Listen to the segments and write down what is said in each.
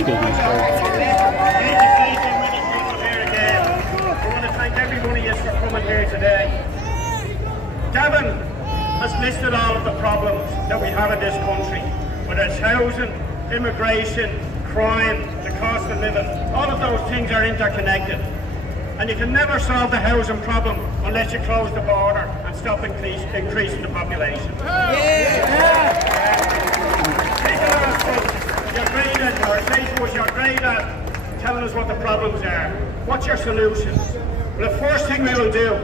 Here today. Gavin has listed all of the problems that we have in this country, whether it's housing, immigration, crime, the cost of living. All of those things are interconnected. And you can never solve the housing problem unless you close the border and stop increasing the population. You're great at telling us what the problems are. What's your solution? Well, the first thing we will do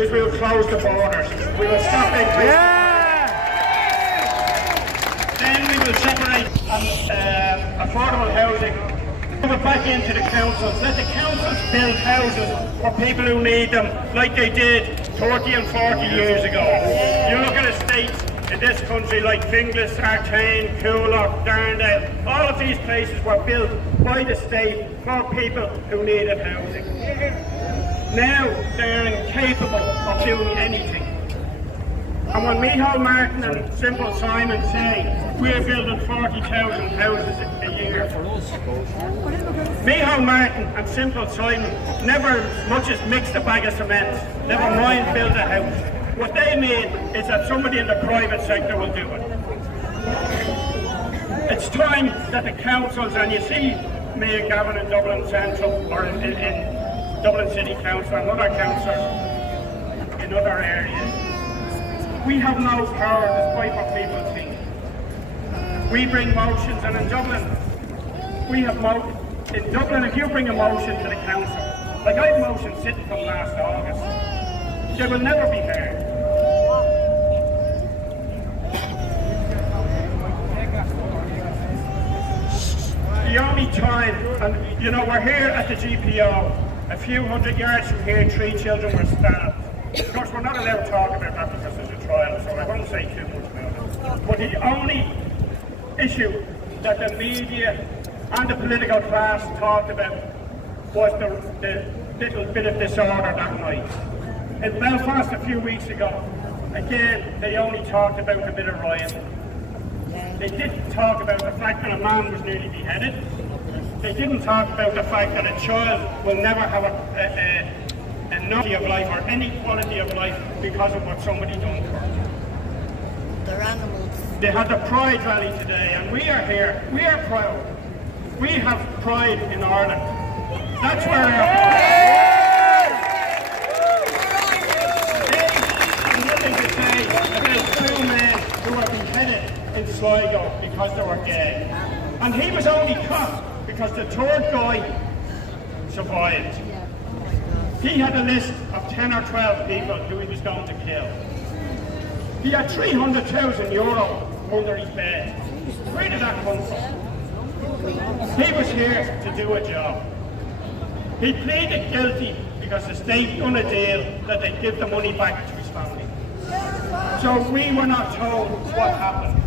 is we will close the borders. We will stop increasing. Then we will separate affordable housing. Move it back into the councils. Let the councils build houses for people who need them, like they did 30 and 40 years ago. You look at estates in this country like Finglas, Artane, Coolock, Darndale. All of these places were built by the state for people who needed housing. Now they are incapable of doing anything. And when Micheál Martin and Simple Simon say we're building 40,000 houses a year, Micheál Martin and Simple Simon never as much as mixed a bag of cement, never mind build a house. What they mean is that somebody in the private sector will do it. It's time that the councils, and you see me and Gavin in Dublin Central, or in Dublin City Council and other councils in other areas, we have no power despite what people think. We bring motions, and in Dublin, we have in Dublin, if you bring a motion to the council, like I have motions sitting from last August, they will never be heard. The only time, and you know, we're here at the GPO, a few hundred yards from here, 3 children were stabbed. Of course, we're not allowed to talk about that because there's a trial, so I won't say too much about it. But the only issue that the media and the political class talked about was the little bit of disorder that night. In Belfast a few weeks ago, again, they only talked about a bit of rioting. They didn't talk about the fact that a man was nearly beheaded. They didn't talk about the fact that a child will never have a quality of life or any quality of life because of what somebody done for them. They're animals. They had the Pride rally today, and we are here. We are proud. We have pride in Ireland. That's where our They have nothing to say about 2 men who were beheaded in Sligo because they were gay. And he was only caught because the 3rd guy survived. He had a list of 10 or 12 people who he was going to kill. He had €300,000 under his bed. Where did that come from? He was here to do a job. He pleaded guilty because the state done a deal that they'd give the money back to his family. So we were not told what happened.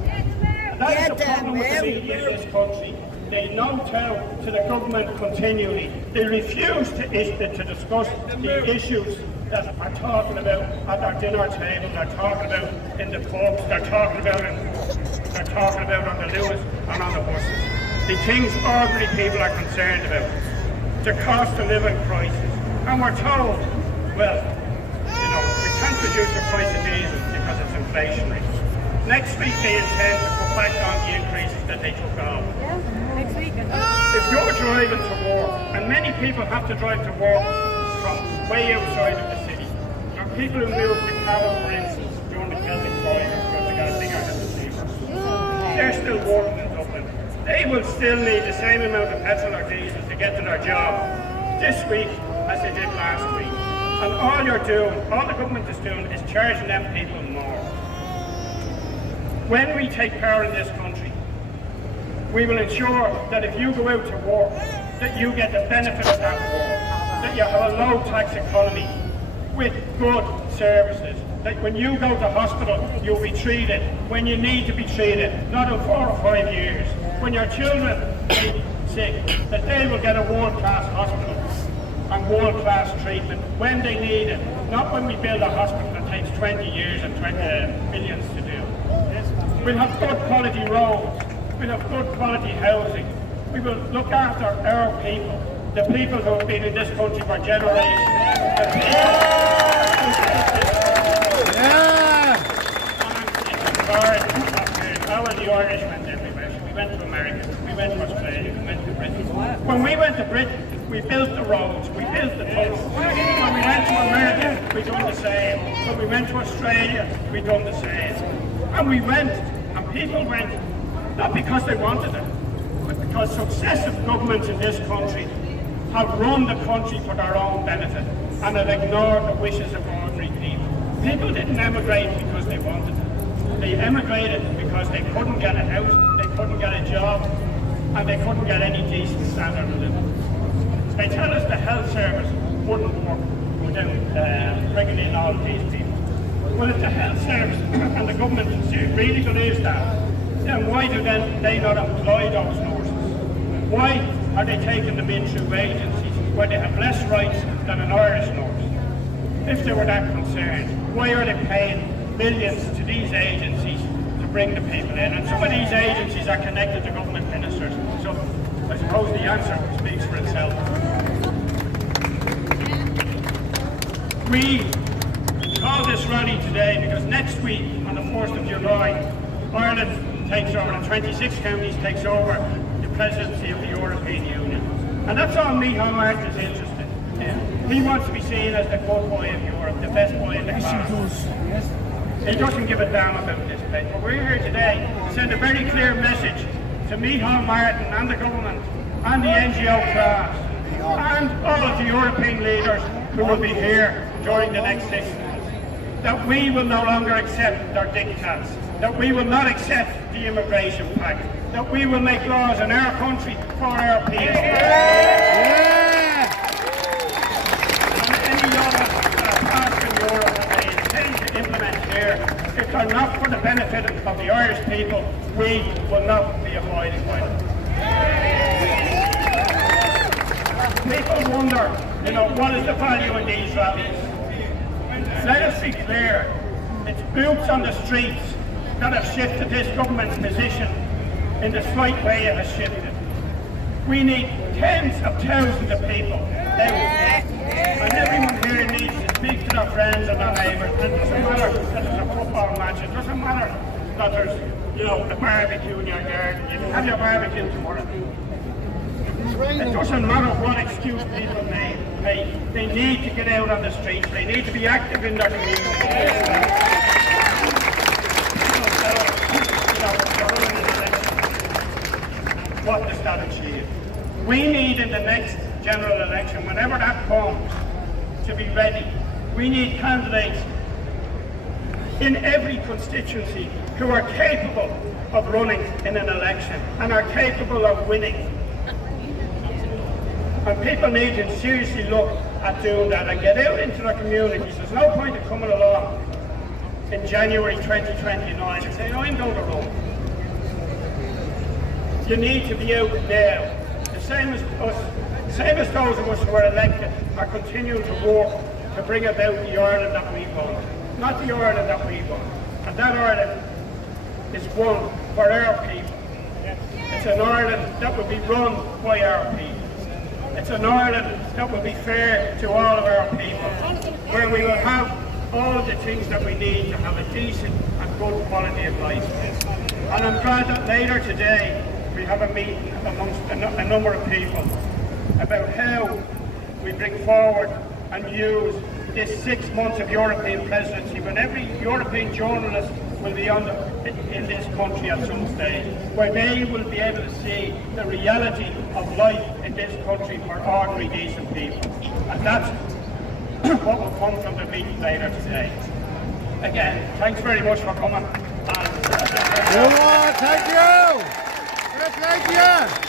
And that is the problem with the media in this country. They no-tell to the government continually. They refuse to discuss the issues that are talking about at their dinner table, they're talking about in the pubs, they're talking about on the Lewis and on the buses. The things ordinary people are concerned about. The cost of living crisis. And we're told, well, you know, we can't reduce the price of diesel because it's inflationary. Next week they intend to put back on the increases that they took off. Next week. If you're driving to work, and many people have to drive to work from way outside of the city, there are people who move to Connell, for instance, during the Celtic Fire because they got a bigger than the receiver. They're still working in Dublin. They will still need the same amount of petrol or diesel to get to their job this week as they did last week. And all you're doing, all the government is doing, is charging them people more. When we take power in this country, we will ensure that if you go out to work, that you get the benefit of that work, that you have a low tax economy with good services, that when you go to hospital, you'll be treated when you need to be treated, not in 4 or 5 years. When your children are sick, that they will get a world-class hospital and world-class treatment when they need it, not when we build a hospital that takes 20 years and 20 millions to do. We'll have good quality roads, we'll have good quality housing, We will look after our people, the people who have been in this country for generations. The people the Irish went everywhere. We went to America, we went to Australia, we went to Britain. When we went to Britain, we built the roads, we built the tunnels. When we went to America, we done the same. When we went to Australia, we done the same. And we went, and people went, not because they wanted it, but because successive governments in this country have run the country for their own benefit and have ignored the wishes of ordinary people. People didn't emigrate because they wanted it. They emigrated because they couldn't get a house, they couldn't get a job, and they couldn't get any decent standard of living. They tell us the health service wouldn't work without bringing in all of these people. Well, if the health service and the government really believes that, then why do they not employ those nurses? Why are they taking them in through agencies where they have less rights than an Irish nurse? If they were that concerned, why are they paying millions to these agencies to bring the people in? And some of these agencies are connected to government ministers. So I suppose the answer speaks for itself. We call this rally today because next week, on the 1st of July, Ireland takes over, and 26 counties takes over the presidency of the European Union. And that's all Micheál Martin is interested in. He wants to be seen as the good boy of Europe, the best boy in the class. He doesn't give a damn about this place. But we're here today to send a very clear message to Micheál Martin and the government and the NGO class and all of the European leaders who will be here during the next 6 months, that we will no longer accept their diktats, that we will not accept the immigration pact, that we will make laws in our country for our people. If they're not for the benefit of the Irish people, we will not be abiding by them. People wonder, what is the value in these rallies? Let us be clear, it's boots on the streets that have shifted this government's position in the slight way it has shifted. We need tens of thousands of people out. And everyone here needs to speak to their friends and their neighbours. It doesn't matter that there's a football match. It doesn't matter that there's, a barbecue in your garden. You can have your barbecue tomorrow. It doesn't matter what excuse people make. They need to get out on the streets. They need to be active in their community. What does that achieve? We need in the next general election, whenever that comes, to be ready. We need candidates in every constituency who are capable of running in an election and are capable of winning. And people need to seriously look at doing that and get out into their communities. There's no point in coming along in January 2029 and saying, I'm going to run. You need to be out now. The same as us. Same as those of us who are elected are continuing to work to bring about the Ireland that we want, not the Ireland that we want. And that Ireland is one for our people. It's an Ireland that will be run by our people. It's an Ireland that will be fair to all of our people, where we will have all of the things that we need to have a decent and good quality of life. And I'm glad that later today we have a meeting amongst a number of people about how we bring forward and use this 6 months of European presidency, when every European journalist will be in this country at some stage, where they will be able to see the reality of life in this country for ordinary decent people. And that's what will come from the meeting later today. Again, thanks very much for coming. Thank you! Thank you!